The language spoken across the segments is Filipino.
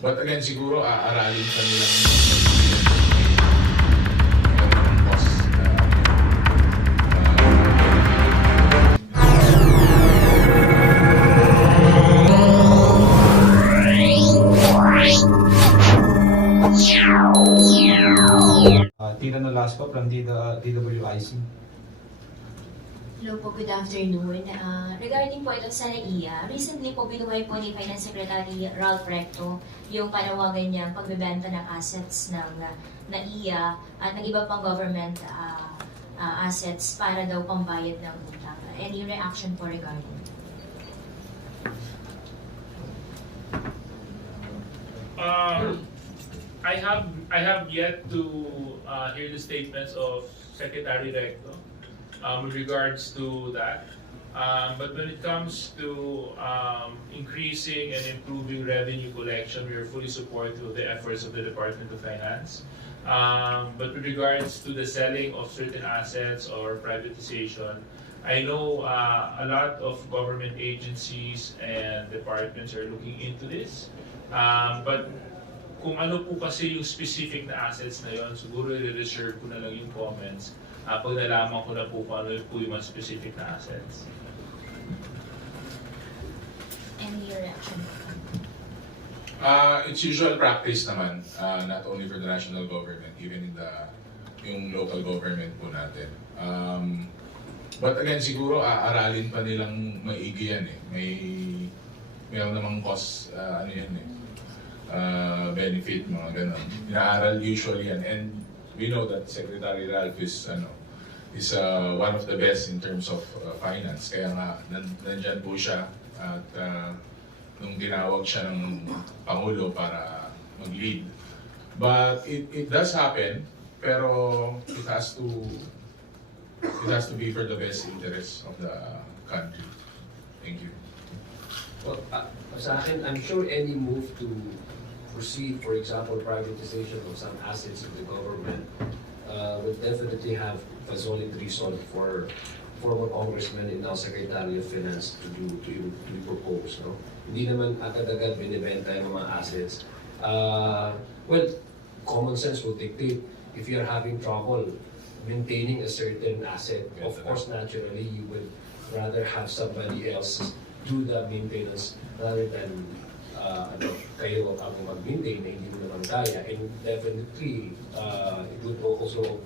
But again, siguro aaralin pa nilang cost. Tira Nolasco from DWIC. Hello po, good afternoon. Regarding po ito sa Naia, recently po binuhay po ni Finance Secretary Recto yung panawagan niyang pagbebenta ng assets ng Naia at ng iba pang government assets para daw pambayad ng utang. Any reaction po regarding? I have yet to hear the statements of Secretary Recto with regards to that. But when it comes to increasing and improving revenue collection, we are fully supportive of the efforts of the Department of Finance. But with regards to the selling of certain assets or privatization, I know a lot of government agencies and departments are looking into this. But kung ano po kasi yung specific na assets na yon, siguro i-reserve ko na lang yung comments pag nalaman ko na po kung ano po yung mga specific na assets. Any reaction? It's usual practice naman, not only for the national government, even in yung local government po natin. But again, siguro aaralin pa nilang maigi yan eh. Mayroon namang cost, benefit, mga ganon. Inaaral usually yan. And we know that Secretary Ralph is one of the best in terms of finance. Kaya nga, nandyan po siya at nung tinawag siya ng Pangulo para mag-lead. But it does happen, pero it has to be for the best interest of the country. Thank you. Well, sa akin, I'm sure any move to proceed, for example, privatization of some assets of the government would definitely have a solid reason for former congressman and now Secretary of Finance to propose. No? Hindi naman agad-agad binibenta yung mga assets. Well, common sense will dictate if you're having trouble maintaining a certain asset. Of course, naturally, you would rather have somebody else do the maintenance rather than kayo ang mag-maintain na hindi mo naman kaya. And definitely, it would also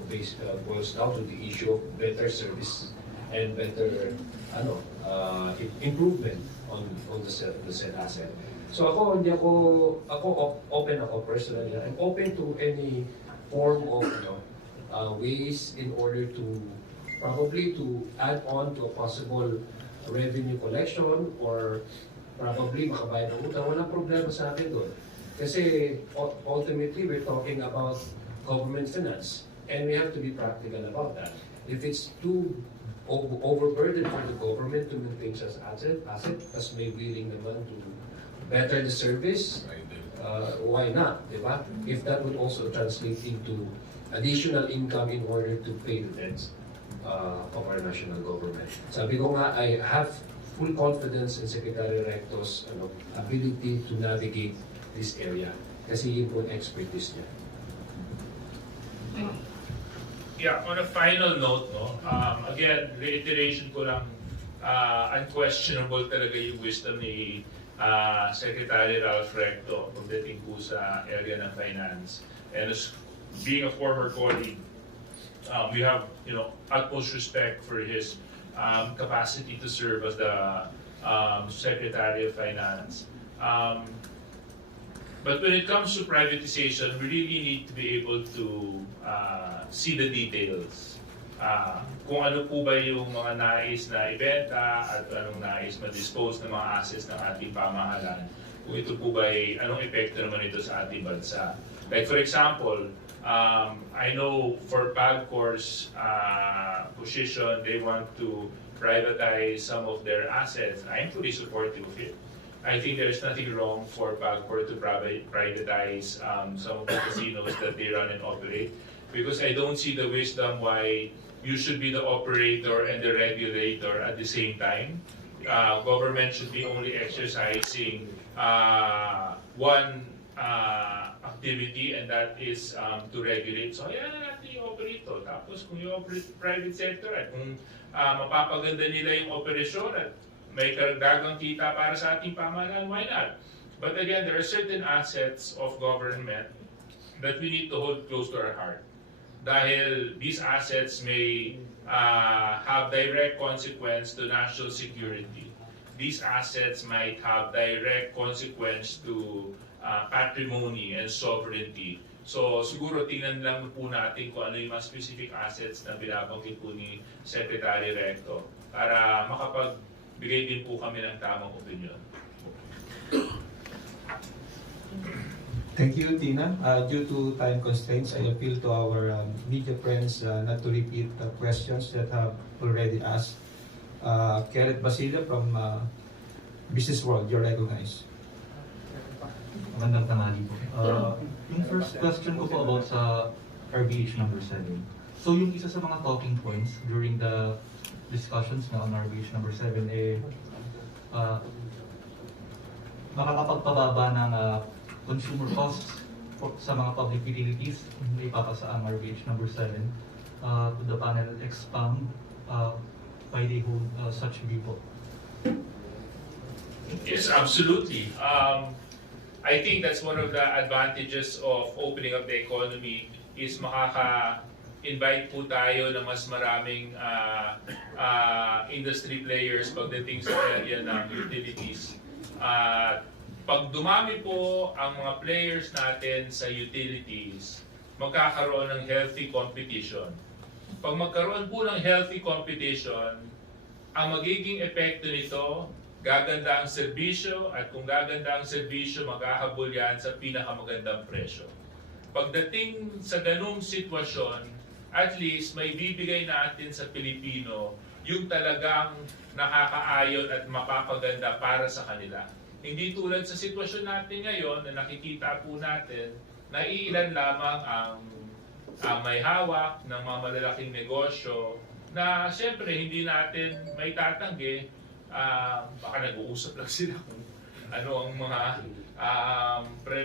boils down to the issue of better service and better improvement on the said asset. So ako open ako personally. I'm open to any form of ways in order to probably to add on to a possible revenue collection or probably makabayad ng utang. Walang problema sa akin doon. Kasi ultimately we're talking about government finance and we have to be practical about that. If it's too overburdened for the government to maintain such asset, as may willing naman to better the service, why not, diba? If that would also translate into additional income in order to pay the debts of our national government. Sabi ko nga, I have full confidence in Secretary Recto's ability to navigate this area kasi yun po ang expertise niya. Yeah, on a final note, again, reiteration ko lang, unquestionable talaga yung wisdom ni Secretary Ralph Recto pagdating po sa area ng finance. And as being a former colleague, we have utmost respect for his capacity to serve as the Secretary of Finance. But when it comes to privatization, we really need to be able to see the details. Kung ano po ba yung mga nais na ibenta at anong nais ma-dispose ng mga assets ng ating pamahalaan. Kung ito po ba ay anong epekto naman ito sa ating bansa. Like for example, I know for PAGCOR's position, they want to privatize some of their assets. I'm fully supportive of it. I think there's nothing wrong for PAGCOR to privatize some of the casinos that they run and operate, because I don't see the wisdom why you should be the operator and the regulator at the same time. Government should be only exercising one activity, and that is to regulate. So ayan na natin i-operate to. Tapos kung i-operate private sector at kung mapapaganda nila yung operasyon at may karagdagang kita para sa ating pamahalaan, why not? But again, there are certain assets of government that we need to hold close to our heart. Dahil these assets may have direct consequence to national security. These assets might have direct consequence to patrimony and sovereignty. So siguro tingnan lang po natin kung ano yung mga specific assets na binabanggit po ni Secretary Recto para makapagbigay din po kami ng tamang opinion. Thank you, Tina. Due to time constraints, I appeal to our media friends not to repeat the questions that have already asked. Kenneth Basilio from Business World, you're recognized. Magandang tanghali po. Yung first question ko po about sa RBH number 7. So yung isa sa mga talking points during the discussions na on RBH number 7 makakapagpababa ng consumer costs sa mga public utilities. May ipapasa ang RBH number 7 to the panel expound why they hold such view po. Yes, absolutely. I think that's one of the advantages of opening up the economy is makaka-invite po tayo ng mas maraming industry players pagdating sa area ng utilities. Pag dumami po ang mga players natin sa utilities, magkakaroon ng healthy competition. Pag magkaroon po ng healthy competition, ang magiging epekto nito, gaganda ang serbisyo, at kung gaganda ang serbisyo, maghahabol yan sa pinakamagandang presyo. Pagdating sa ganung sitwasyon, at least may bibigay natin sa Pilipino yung talagang nakakaayon at mapapaganda para sa kanila. Hindi tulad sa sitwasyon natin ngayon na nakikita po natin na iilan lamang ang may hawak ng mga malalaking negosyo na siyempre hindi natin may tatanggi. Baka nag-uusap lang sila kung ano ang mga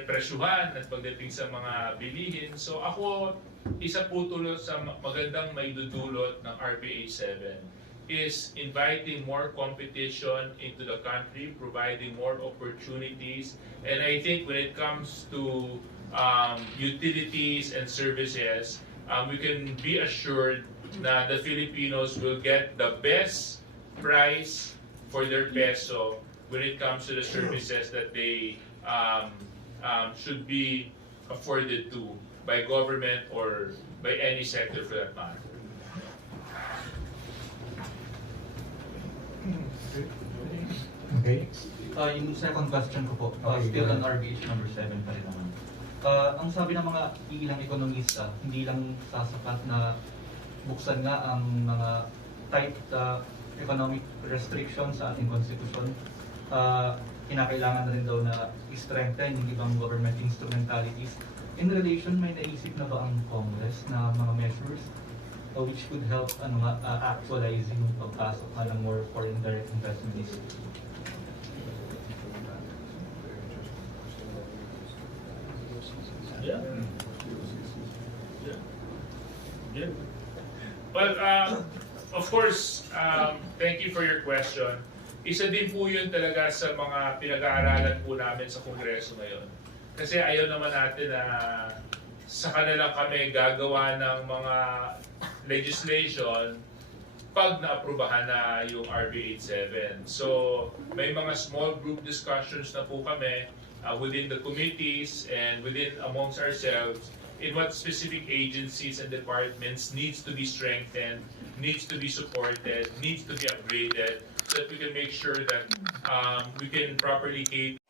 presyuhan at pagdating sa mga bilihin. So ako, isa po tulo sa magandang maidudulot ng RBA 7 is inviting more competition into the country, providing more opportunities. And I think when it comes to utilities and services, we can be assured na the Filipinos will get the best price for their peso when it comes to the services that they should be afforded to by government or by any sector for that matter. Okay. Yung second question ko po, still on RBH number 7 pa rin naman. Ang sabi ng mga ilang ekonomista, hindi lang sasapat na buksan nga ang mga tight economic restrictions sa ating konstitusyon. Kinakailangan na rin daw na i-strengthen yung ibang government instrumentalities. In relation, may naisip na ba ang Congress na mga measures which could help actualize yung pagpasok ng more foreign direct investments? Yeah. Well, of course, thank you for your question. Isa din po yun talaga sa mga pinag-aaralan po namin sa Kongreso ngayon. Kasi ayaw naman natin na sa kanila kami gagawa ng mga legislation pag naaprubahan na yung RB 87. So may mga small group discussions na po kami within the committees and within amongst ourselves in what specific agencies and departments needs to be strengthened, needs to be supported, needs to be upgraded so that we can make sure that we can properly cater